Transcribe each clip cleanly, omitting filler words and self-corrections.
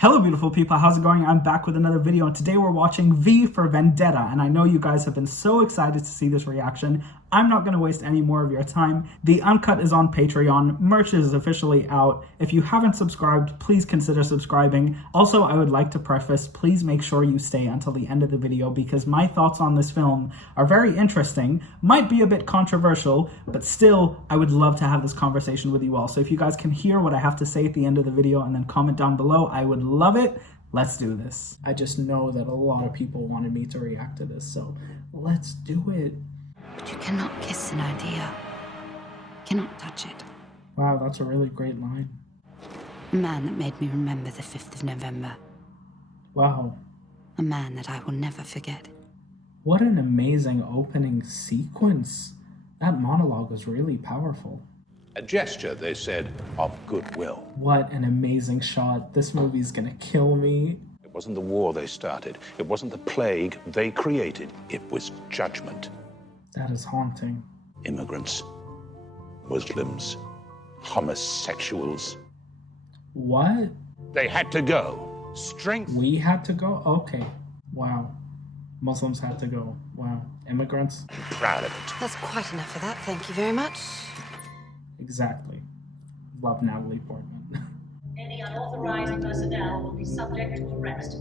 Hello beautiful people, how's it going? I'm back with another video and today we're watching V for Vendetta and I know you guys have been so excited to see this reaction. I'm not going to waste any more of your time. The Uncut is on Patreon, merch is officially out. If you haven't subscribed, please consider subscribing. Also, I would like to preface, please make sure you stay until the end of the video because my thoughts on this film are very interesting, might be a bit controversial, but still, I would love to have this conversation with you all. So if you guys can hear what I have to say at the end of the video and then comment down below, I would love it. Let's do this. I just know that a lot of people wanted me to react to this, so let's do it. But you cannot kiss an idea. You cannot touch it. Wow, that's a really great line. A man that made me remember the 5th of November. Wow. A man that I will never forget. What an amazing opening sequence. That monologue was really powerful. A gesture, they said, of goodwill. What an amazing shot. This movie's gonna kill me. It wasn't the war they started. It wasn't the plague they created. It was judgment. That is haunting. Immigrants, Muslims, homosexuals. What? They had to go. Strength. We had to go? Okay. Wow. Muslims had to go. Wow. Immigrants? I'm proud of it. That's quite enough of that, thank you very much. Exactly. Love Natalie Portman. Any unauthorized personnel will be subject to arrest.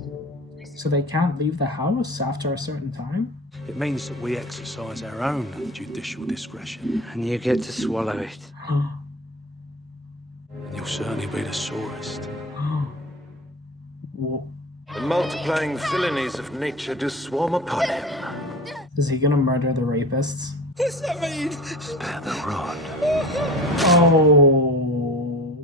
So they can't leave the house after a certain time? It means that we exercise our own judicial discretion. And you get to swallow it. And you'll certainly be the sorest. The multiplying villainies of nature do swarm upon him. Is he gonna murder the rapists? Spare the rod. Oh.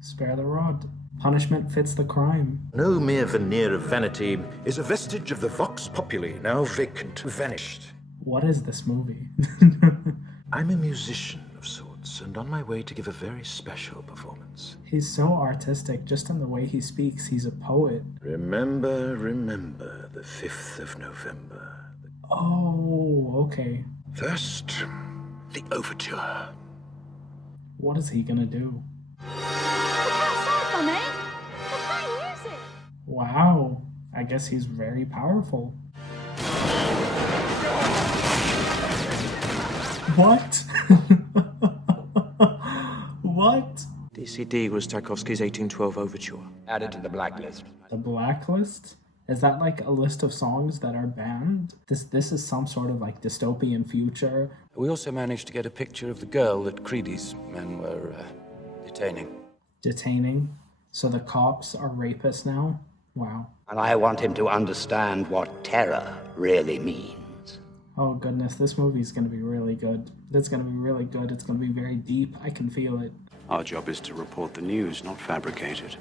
Spare the rod. Punishment fits the crime. No mere veneer of vanity is a vestige of the vox populi, now vacant, vanished. What is this movie? I'm a musician of sorts, and on my way to give a very special performance. He's so artistic, just in the way he speaks. He's a poet. Remember the 5th of November. Oh, okay. First, the overture. What is he gonna do? Wow, I guess he's very powerful. What? What? DCD was Tchaikovsky's 1812 overture. Added to the blacklist. The blacklist? Is that like a list of songs that are banned? This is some sort of like dystopian future. We also managed to get a picture of the girl that Creedy's men were detaining. Detaining? So the cops are rapists now? Wow. And I want him to understand what terror really means. Oh goodness, this movie's gonna be really good. It's gonna be really good. It's gonna be very deep. I can feel it. Our job is to report the news, not fabricate it.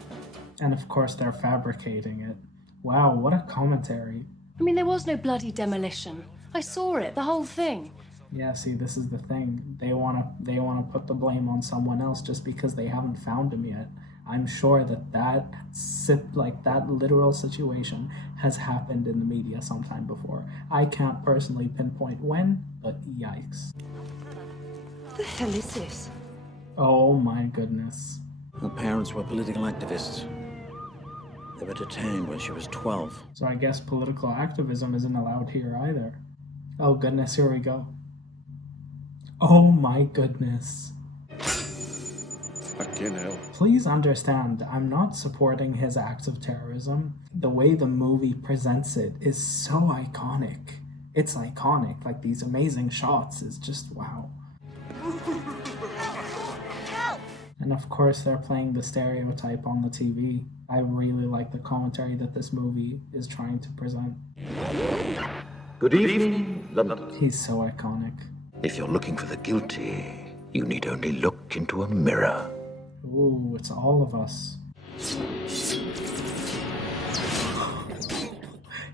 And of course they're fabricating it. Wow, what a commentary. I mean, there was no bloody demolition. I saw it, the whole thing. Yeah, see, this is the thing. They wanna put the blame on someone else just because they haven't found him yet. I'm sure that literal situation has happened in the media sometime before. I can't personally pinpoint when, but yikes. What the hell is this? Oh my goodness. Her parents were political activists. They were detained when she was 12. So I guess political activism isn't allowed here either. Oh goodness, here we go. Oh my goodness. Fucking hell. Please understand, I'm not supporting his acts of terrorism. The way the movie presents it is so iconic. It's iconic, like these amazing shots is just wow. And of course they're playing the stereotype on the TV. I really like the commentary that this movie is trying to present. Good evening, London. He's so iconic. If you're looking for the guilty, you need only look into a mirror. Ooh, it's all of us.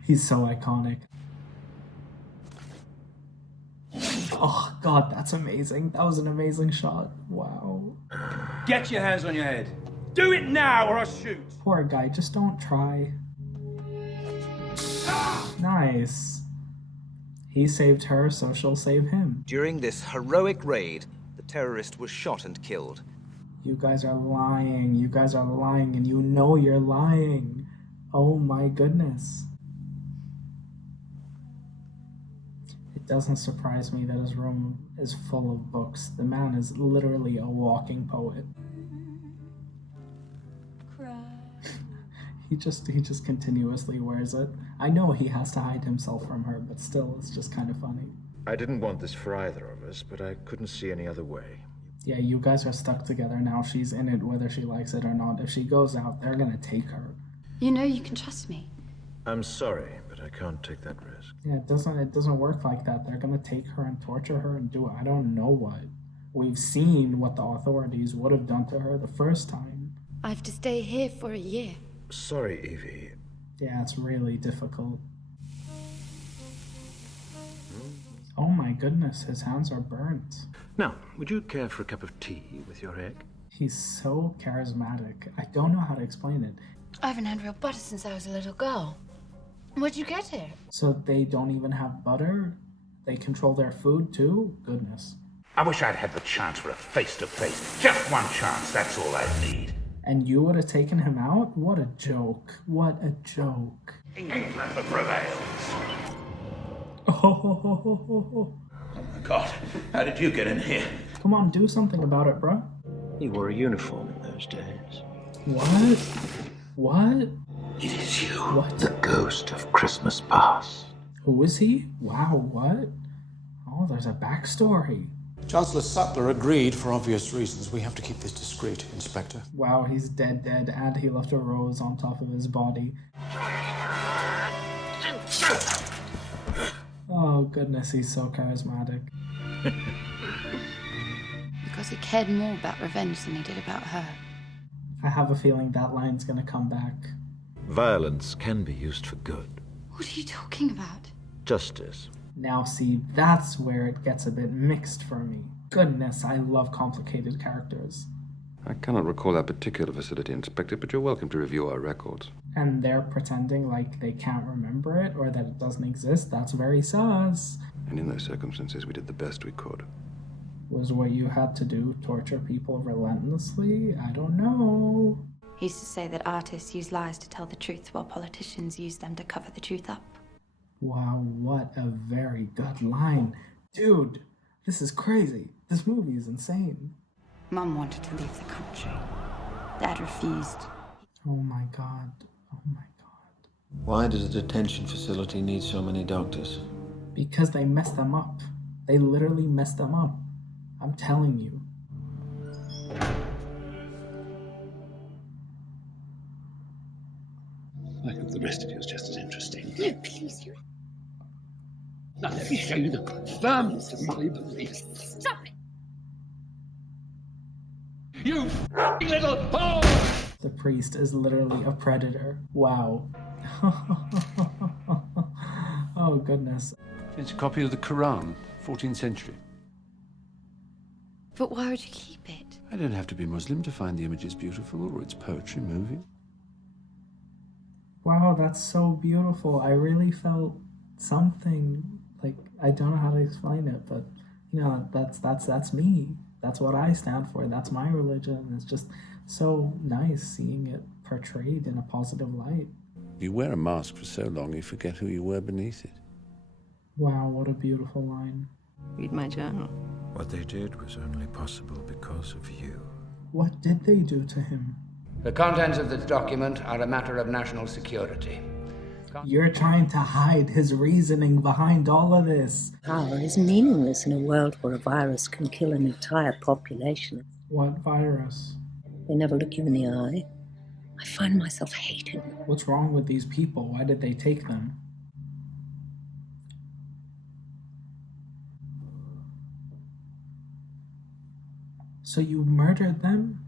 He's so iconic. Oh god, that's amazing. That was an amazing shot. Wow. Get your hands on your head. Do it now or I'll shoot. Poor guy, just don't try. Nice. He saved her, so she'll save him. During this heroic raid, the terrorist was shot and killed. You guys are lying. You guys are lying, and you know you're lying. Oh my goodness. It doesn't surprise me that his room is full of books. The man is literally a walking poet. He just continuously wears it. I know he has to hide himself from her, but still, it's just kind of funny. I didn't want this for either of us, but I couldn't see any other way. Yeah, you guys are stuck together now. She's in it whether she likes it or not. If she goes out, they're gonna take her. You know you can trust me. I'm sorry, but I can't take that risk. Yeah, it doesn't work like that. They're gonna take her and torture her and do I don't know what. We've seen what the authorities would have done to her the first time. I have to stay here for a year. Sorry, Evey. Yeah, it's really difficult. Oh my goodness, his hands are burnt. Now, would you care for a cup of tea with your egg? He's so charismatic. I don't know how to explain it. I haven't had real butter since I was a little girl. Where'd you get it? So they don't even have butter? They control their food too? Goodness. I wish I'd had the chance for a face-to-face. Just one chance, that's all I need. And you would have taken him out? What a joke. What a joke. England prevails. Oh, Oh my God, how did you get in here? come on, do something about it, bruh. You wore a uniform in those days. What? What? It is you, What? the ghost of Christmas past. Who is he? Wow, what? Oh, there's a backstory. Chancellor Sutler agreed for obvious reasons. We have to keep this discreet, Inspector. Wow, he's dead, and he left a rose on top of his body. Oh, goodness, he's so charismatic. Because he cared more about revenge than he did about her. I have a feeling that line's gonna come back. Violence can be used for good. What are you talking about? Justice. Now, see, that's where it gets a bit mixed for me. Goodness, I love complicated characters. I cannot recall that particular facility, Inspector, but you're welcome to review our records. And they're pretending like they can't remember it or that it doesn't exist. That's very sus. And in those circumstances, we did the best we could. Was what you had to do torture people relentlessly? I don't know. He used to say that artists use lies to tell the truth while politicians use them to cover the truth up. Wow, what a very good line. Dude, this is crazy. This movie is insane. Mum wanted to leave the country. Dad refused. Oh my god. Oh my god. Why does a detention facility need so many doctors? Because they messed them up. They literally messed them up. I'm telling you. I hope the rest of you is just as interesting. No, please, you. Now let me show you the firmness of my beliefs. Stop it! You f***ing little whore! The priest is literally a predator. Wow. Oh, goodness. It's a copy of the Quran, 14th century. But why would you keep it? I don't have to be Muslim to find the images beautiful or its poetry moving. Wow, that's so beautiful. I really felt something. Like, I don't know how to explain it, but, you know, that's me. That's what I stand for. That's my religion. It's just so nice seeing it portrayed in a positive light. You wear a mask for so long, you forget who you were beneath it. Wow, what a beautiful line. Read my journal. What they did was only possible because of you. What did they do to him? The contents of this document are a matter of national security. You're trying to hide his reasoning behind all of this. Power is meaningless in a world where a virus can kill an entire population. What virus? They never look you in the eye. I find myself hating them. What's wrong with these people? Why did they take them? So you murdered them?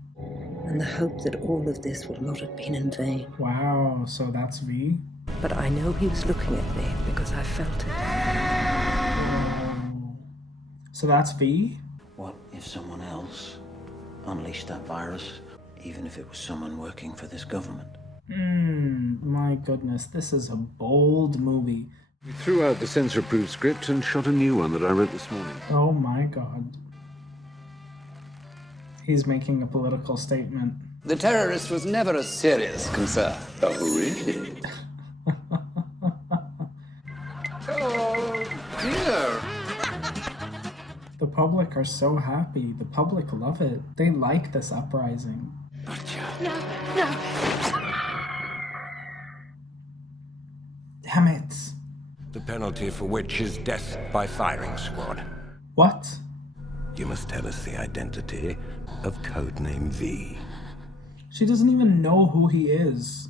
And the hope that all of this will not have been in vain. Wow, so that's V? But I know he was looking at me because I felt it. So that's V? What if someone else unleashed that virus, even if it was someone working for this government? My goodness, this is a bold movie. We threw out the censor-approved script and shot a new one that I wrote this morning. Oh my god. He's making a political statement. The terrorist was never a serious concern. Oh, really? Oh, dear. The public are so happy. The public love it. They like this uprising. No, no. Damn it. The penalty for which is death by firing squad. What? You must tell us the identity of codename V. She doesn't even know who he is.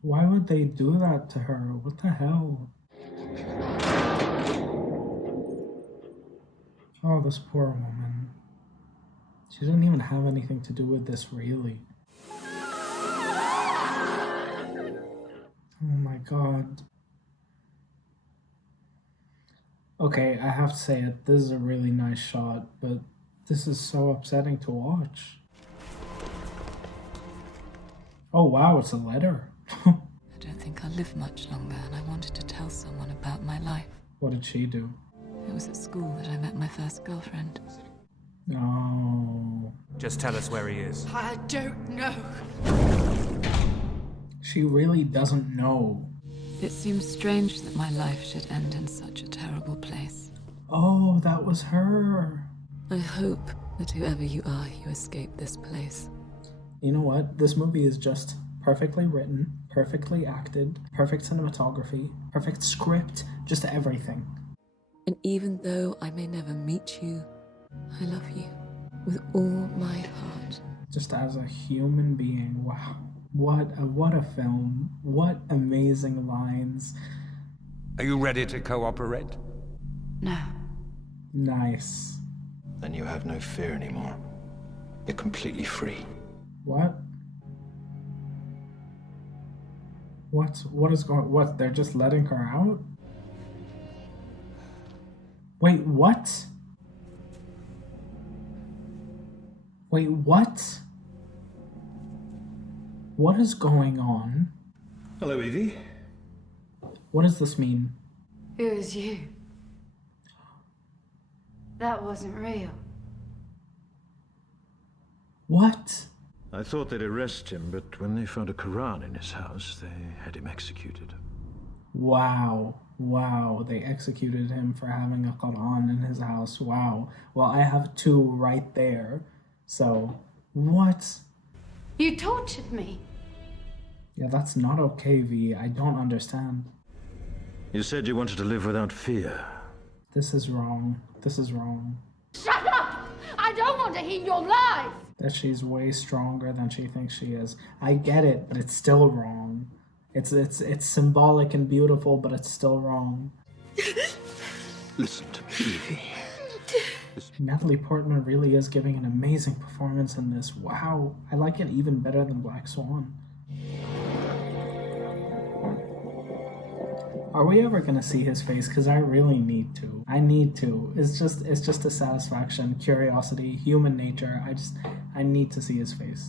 Why would they do that to her? What the hell? Oh, this poor woman. She didn't even have anything to do with this, really. Oh my god. Okay, I have to say it. This is a really nice shot, but this is so upsetting to watch. Oh wow, it's a letter. I don't think I'll live much longer, and I wanted to tell someone about my life. What did she do? It was at school that I met my first girlfriend. No. Just tell us where he is. I don't know. She really doesn't know. It seems strange that my life should end in such a terrible place. Oh, that was her. I hope that whoever you are, you escape this place. You know what? This movie is just perfectly written, perfectly acted, perfect cinematography, perfect script, just everything. And even though I may never meet you, I love you with all my heart. Just as a human being, wow. What a film. What amazing lines. Are you ready to cooperate? No. Nice. Then you have no fear anymore. You're completely free. What? What is going... What? They're just letting her out? Wait, what? Wait, what? What is going on? Hello, Evey. What does this mean? It was you. That wasn't real. What? I thought they'd arrest him, but when they found a Quran in his house, they had him executed. Wow. Wow. They executed him for having a Quran in his house. Wow. Well, I have two right there. So, what? You tortured me. Yeah, that's not okay, V. I don't understand. You said you wanted to live without fear. This is wrong. This is wrong. Shut up! I don't want to hear your lies! That she's way stronger than she thinks she is. I get it, but it's still wrong. It's symbolic and beautiful, but it's still wrong. Listen to me, Evey. Natalie Portman really is giving an amazing performance in this. Wow, I like it even better than Black Swan. Are we ever gonna see his face? Because I really need to. I need to. It's just a satisfaction, curiosity, human nature. I need to see his face.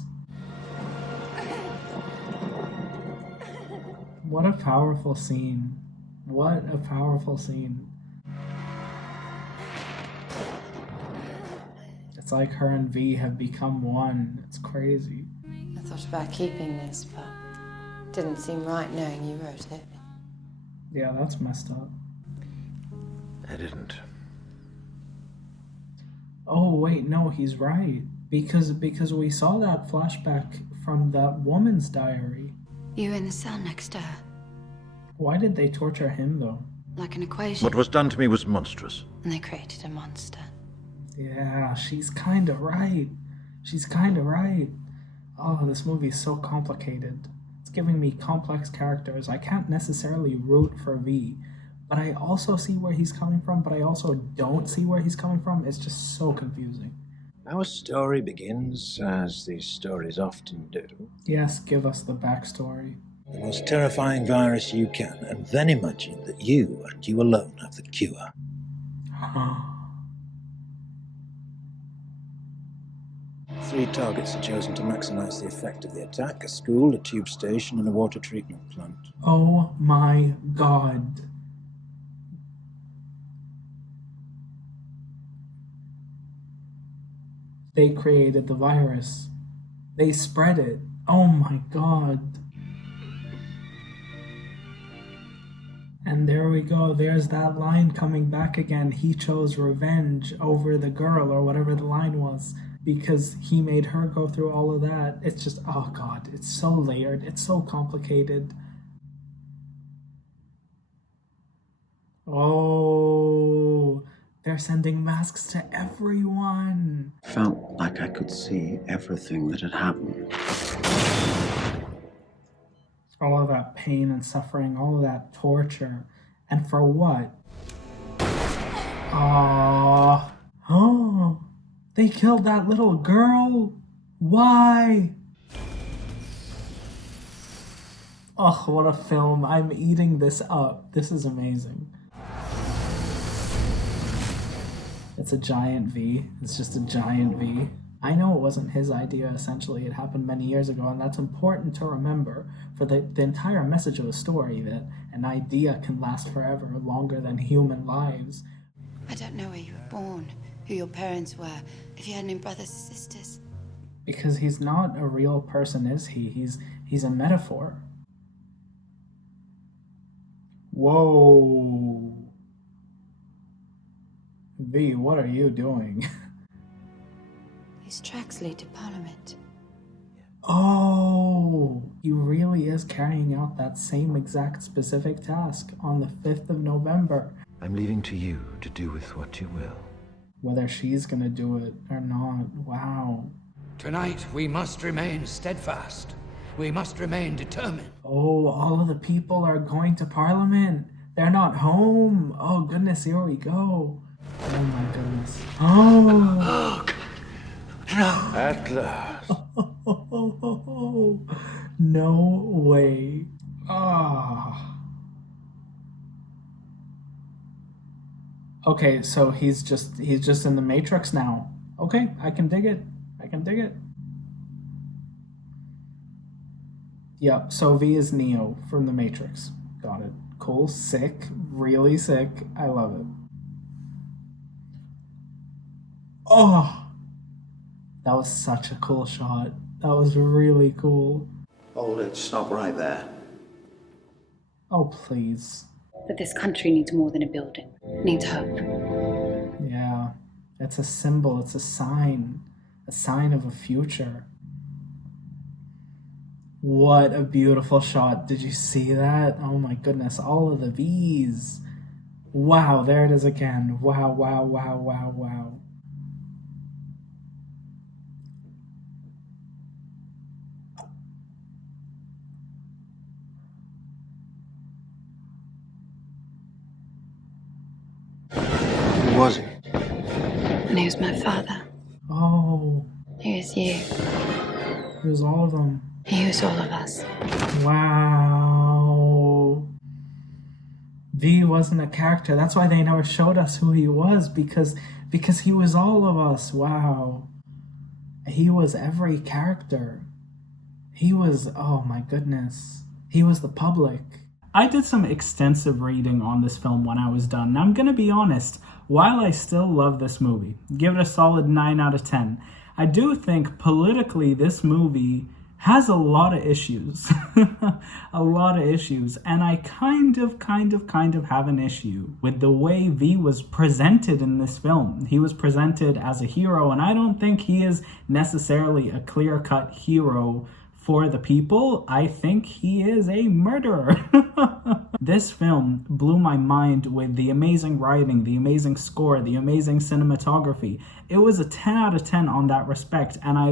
What a powerful scene. What a powerful scene. It's like her and V have become one. It's crazy. I thought about keeping this, but it didn't seem right knowing you wrote it. Yeah, that's messed up. I didn't. Oh, wait, no, he's right. Because we saw that flashback from that woman's diary. You were in the cell next to her. Why did they torture him, though? Like an equation. What was done to me was monstrous. And they created a monster. Yeah, she's kind of right. She's kind of right. Oh, this movie is so complicated. It's giving me complex characters. I can't necessarily root for V, but I also see where he's coming from, but I also don't see where he's coming from. It's just so confusing. Our story begins, as these stories often do. Yes, give us the backstory. The most terrifying virus you can, and then imagine that you and you alone have the cure. 3 targets are chosen to maximize the effect of the attack: a school, a tube station, and a water treatment plant. Oh my god. They created the virus. They spread it. Oh my god. And there we go. There's that line coming back again. He chose revenge over the girl, or whatever the line was, because he made her go through all of that. It's just, oh god, it's so layered. It's so complicated. Oh, they're sending masks to everyone. Felt like I could see everything that had happened. All of that pain and suffering, all of that torture. And for what? Oh, they killed that little girl? Why? Oh, what a film. I'm eating this up. This is amazing. It's a giant V. It's just a giant V. I know it wasn't his idea, essentially. It happened many years ago, and that's important to remember for the entire message of a story, that an idea can last forever, longer than human lives. I don't know where you were born, who your parents were, if you had any brothers or sisters. Because he's not a real person, is he? He's a metaphor. Whoa. V, what are you doing? These tracks lead to Parliament. Oh, he really is carrying out that same exact specific task on the 5th of November. I'm leaving to you to do with what you will. Whether she's gonna do it or not, wow. Tonight we must remain steadfast. We must remain determined. Oh, all of the people are going to Parliament. They're not home. Oh goodness, here we go. Oh my goodness. Oh! No. At last. No way. Ah. Okay, so he's just in the Matrix now. Okay, I can dig it. I can dig it. Yep, so V is Neo from the Matrix. Got it. Cool, sick, really sick. I love it. Oh! That was such a cool shot. That was really cool. Hold it, stop right there. Oh, please. But this country needs more than a building. It needs hope. Yeah, it's a symbol, it's a sign of a future. What a beautiful shot. Did you see that? Oh my goodness, all of the V's. Wow, there it is again. Wow, wow, wow, wow, wow. Who was he? And he was my father. Oh. He was you. He was all of them. He was all of us. Wow. V wasn't a character. That's why they never showed us who he was, because he was all of us. Wow. He was every character. He was, oh my goodness. He was the public. I did some extensive reading on this film when I was done. And I'm gonna be honest, while I still love this movie, give it a solid 9 out of 10, I do think politically this movie has a lot of issues. A lot of issues. And I kind of have an issue with the way V was presented in this film. He was presented as a hero, and I don't think he is necessarily a clear-cut hero for the people. I think he is a murderer. This film blew my mind with the amazing writing, the amazing score, the amazing cinematography. It was a 10 out of 10 on that respect, and I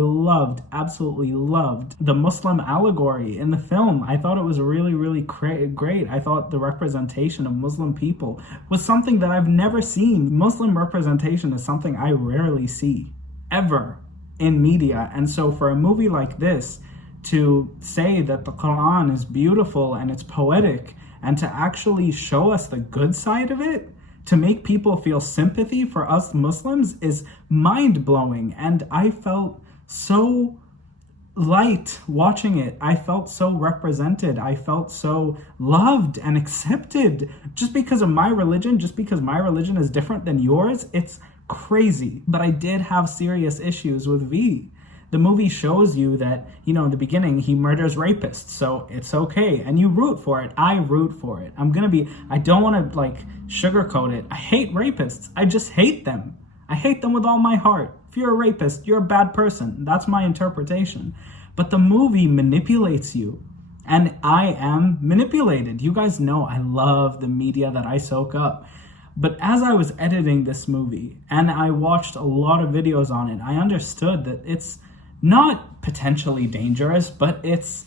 absolutely loved the Muslim allegory in the film. I thought it was really great. I thought the representation of Muslim people was something that I've never seen. Muslim representation is something I rarely see, ever, in media. And so for a movie like this, to say that the Quran is beautiful and it's poetic, and to actually show us the good side of it, to make people feel sympathy for us Muslims, is mind-blowing. And I felt so light watching it. I felt so represented. I felt so loved and accepted. Just because of my religion, just because my religion is different than yours, it's crazy. But I did have serious issues with V. The movie shows you that, you know, in the beginning, he murders rapists, so it's okay. And you root for it. I root for it. I don't want to, like, sugarcoat it. I hate rapists. I just hate them. I hate them with all my heart. If you're a rapist, you're a bad person. That's my interpretation. But the movie manipulates you. And I am manipulated. You guys know I love the media that I soak up. But as I was editing this movie, and I watched a lot of videos on it, I understood that it's not potentially dangerous, but it's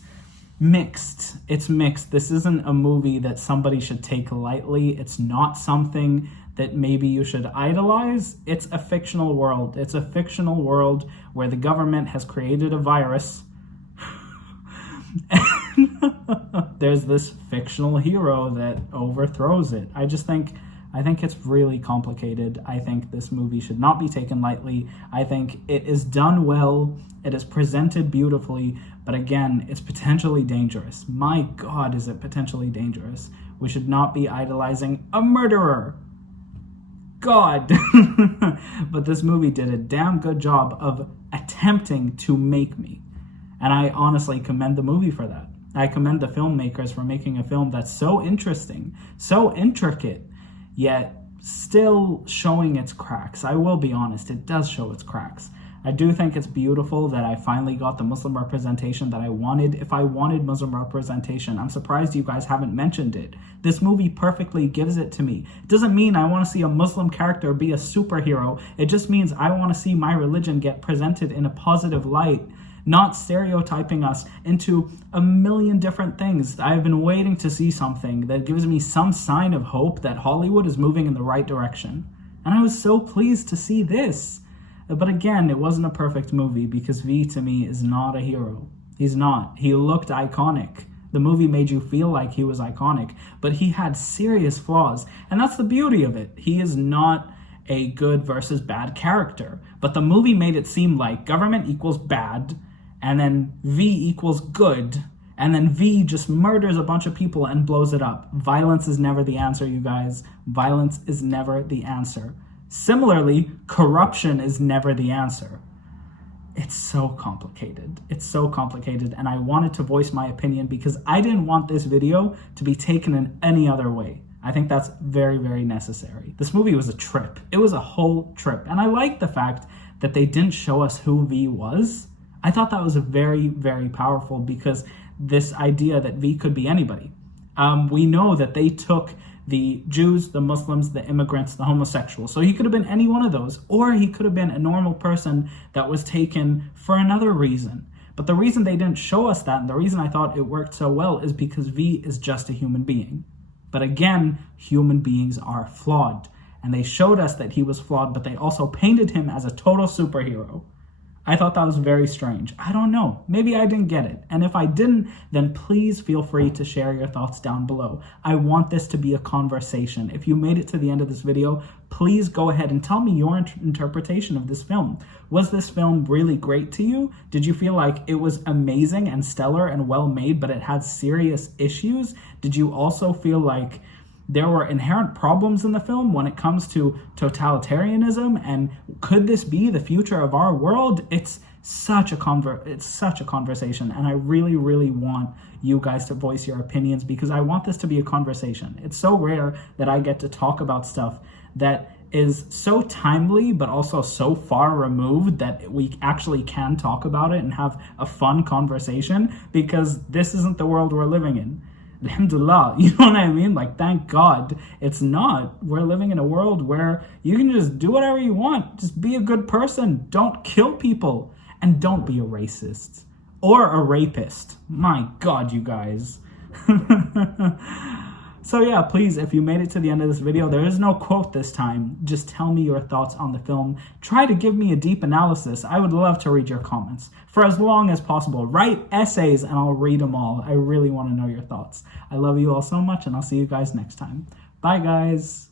mixed. It's mixed. This isn't a movie that somebody should take lightly. It's not something that maybe you should idolize. It's a fictional world. It's a fictional world where the government has created a virus. There's this fictional hero that overthrows it. I think it's really complicated. I think this movie should not be taken lightly. I think it is done well. It is presented beautifully. But again, it's potentially dangerous. My God, is it potentially dangerous. We should not be idolizing a murderer. God. But this movie did a damn good job of attempting to make me. And I honestly commend the movie for that. I commend the filmmakers for making a film that's so interesting, so intricate, yet still showing its cracks. I will be honest, it does show its cracks. I do think it's beautiful that I finally got the Muslim representation that I wanted. If I wanted Muslim representation, I'm surprised you guys haven't mentioned it. This movie perfectly gives it to me. It doesn't mean I want to see a Muslim character be a superhero. It just means I want to see my religion get presented in a positive light, not stereotyping us into a million different things. I've been waiting to see something that gives me some sign of hope that Hollywood is moving in the right direction. And I was so pleased to see this. But again, it wasn't a perfect movie because V to me is not a hero. He's not. He looked iconic. The movie made you feel like he was iconic, but he had serious flaws. And that's the beauty of it. He is not a good versus bad character. But the movie made it seem like government equals bad, and then V equals good, and then V just murders a bunch of people and blows it up. Violence is never the answer, you guys. Violence is never the answer. Similarly, corruption is never the answer. It's so complicated. It's so complicated, and I wanted to voice my opinion because I didn't want this video to be taken in any other way. I think that's very, very necessary. This movie was a trip. It was a whole trip, and I like the fact that they didn't show us who V was. I thought that was very, very powerful because this idea that V could be anybody. We know that they took the Jews, the Muslims, the immigrants, the homosexuals. So he could have been any one of those, or he could have been a normal person that was taken for another reason. But the reason they didn't show us that, and the reason I thought it worked so well, is because V is just a human being. But again, human beings are flawed. And they showed us that he was flawed, but they also painted him as a total superhero. I thought that was very strange. I don't know. Maybe I didn't get it. And if I didn't, then please feel free to share your thoughts down below. I want this to be a conversation. If you made it to the end of this video, please go ahead and tell me your interpretation of this film. Was this film really great to you? Did you feel like it was amazing and stellar and well made, but it had serious issues? Did you also feel like there were inherent problems in the film when it comes to totalitarianism, and could this be the future of our world? It's such a conversation, and I really, really want you guys to voice your opinions because I want this to be a conversation. It's so rare that I get to talk about stuff that is so timely but also so far removed that we actually can talk about it and have a fun conversation, because this isn't the world we're living in. Alhamdulillah, you know what I mean? Like, thank God it's not. We're living in a world where you can just do whatever you want. Just be a good person. Don't kill people. And don't be a racist. Or a rapist. My God, you guys. So yeah, please, if you made it to the end of this video, there is no quote this time. Just tell me your thoughts on the film. Try to give me a deep analysis. I would love to read your comments for as long as possible. Write essays and I'll read them all. I really want to know your thoughts. I love you all so much, and I'll see you guys next time. Bye, guys.